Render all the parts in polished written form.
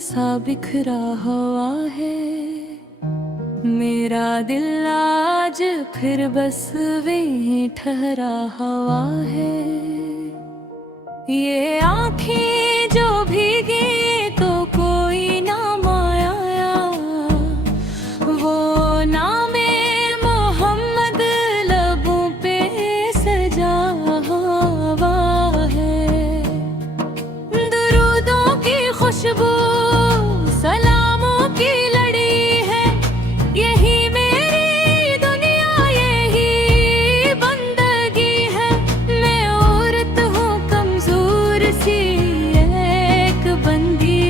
सा बिखरा हुआ है। मेरा दिल आज फिर बस वहीं ठहरा हुआ है। ये आँखें जो भीगी तो कोई नाम आया, वो नामे मोहम्मद लबों पे सजा हुआ है। दुरूदों की खुशबू सलामों की लड़ी है, यही मेरी दुनिया यही बंदगी है। मैं औरत हूँ कमजोर सी एक बंदी,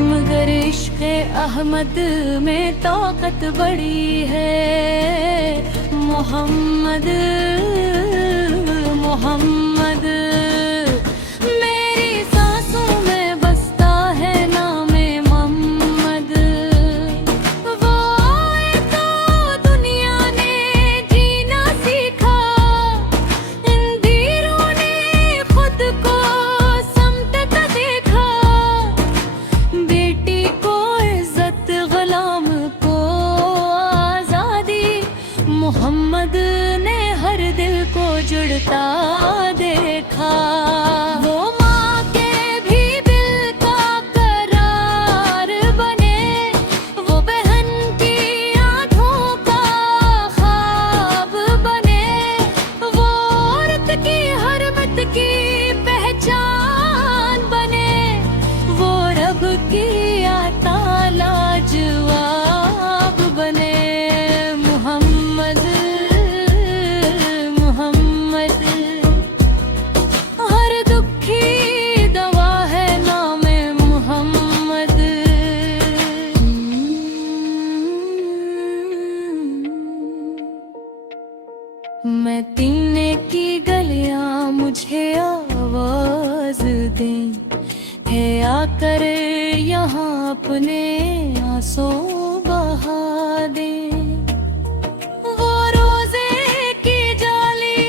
मगर इश्क़ अहमद में ताकत बड़ी है। मोहम्मद मोहम्मद मेरी सांसों में बसता है नामे मोहम्मद। वो आए तो दुनिया ने जीना सीखा, इन धीरों ने खुद को समटता देखा। बेटी को इज्जत, गुलाम को आजादी, मोहम्मद ने हर दिल को जुड़ता देखा। वो माँ के भी दिल का करार बने, वो बहन की आँखों का ख्वाब बने, वो औरत की हरमत की पहचान बने, वो रब की आता लाजवाब बने। मोहम्मद मोहम्मद हर दुख की दवा है नामे मोहम्मद। मैं तीने की गलियां मुझे आवाज दें, है आकर यहाँ अपने आंसू बहा दे। वो रोजे की जाली,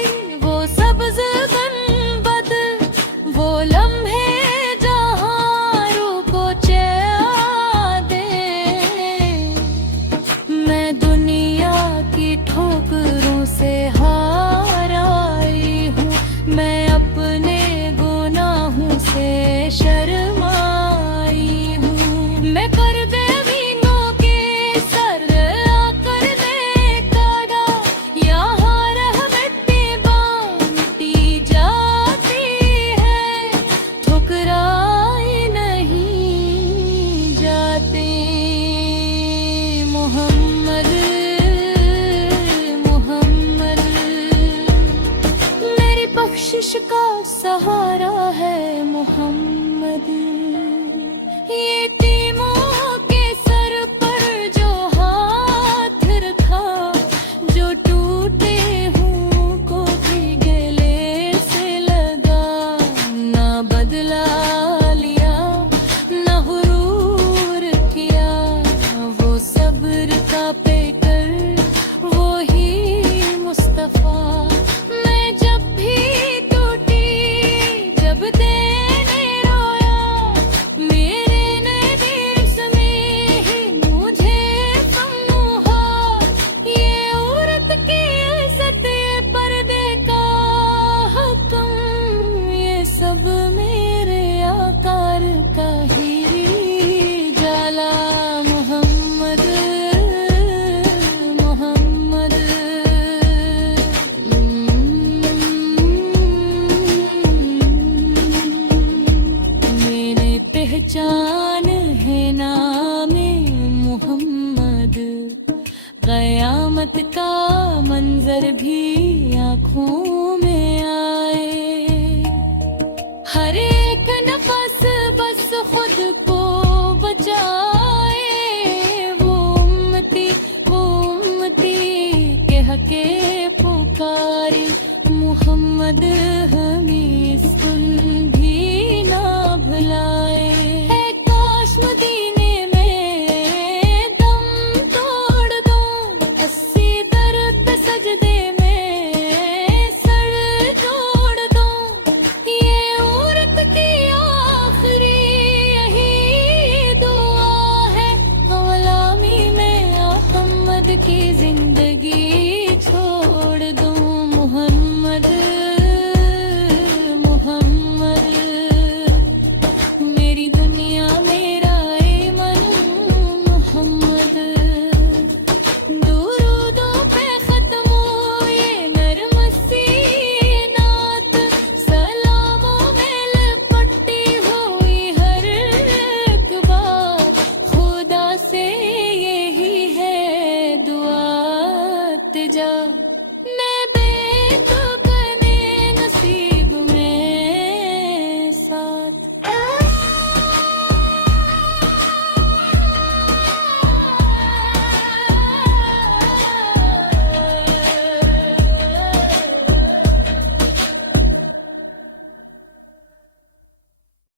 वो सब्ज गुंबद, वो लम्हे जहाँ रूह को चैन दे। मैं दुनिया की ठोकरों से हार आई हूँ, मैं अपने गुनाहों से शर्माई हूँ। मैं पर्दे भीगों के सर आकर ने काढ़ा, यहाँ रहमतें बांटी जाती है, ठुकराई नहीं जाती। मोहम्मद मोहम्मद मेरी बख्शिश का सहारा है मोहम्मद। यतीमों के सर पर जो हाथ रखा, जो टूटे हूँ को भी गले से लगा। ना बदला लिया ना गुरूर किया, वो सब्र का पेकर वो ही मुस्तफा। मैं जब भी टूटी, जब देने रोया, मेरे नबी में ही मुझे सम्मोहा। ये औरत की इज्जत, ये पर्दे का हुक्म, ये सब मेरे आकार का ही जाला। मोहम्मद मोहम्मद मेरे पहचान है नामे मोहम्मद। कयामत का मंजर भी आँखों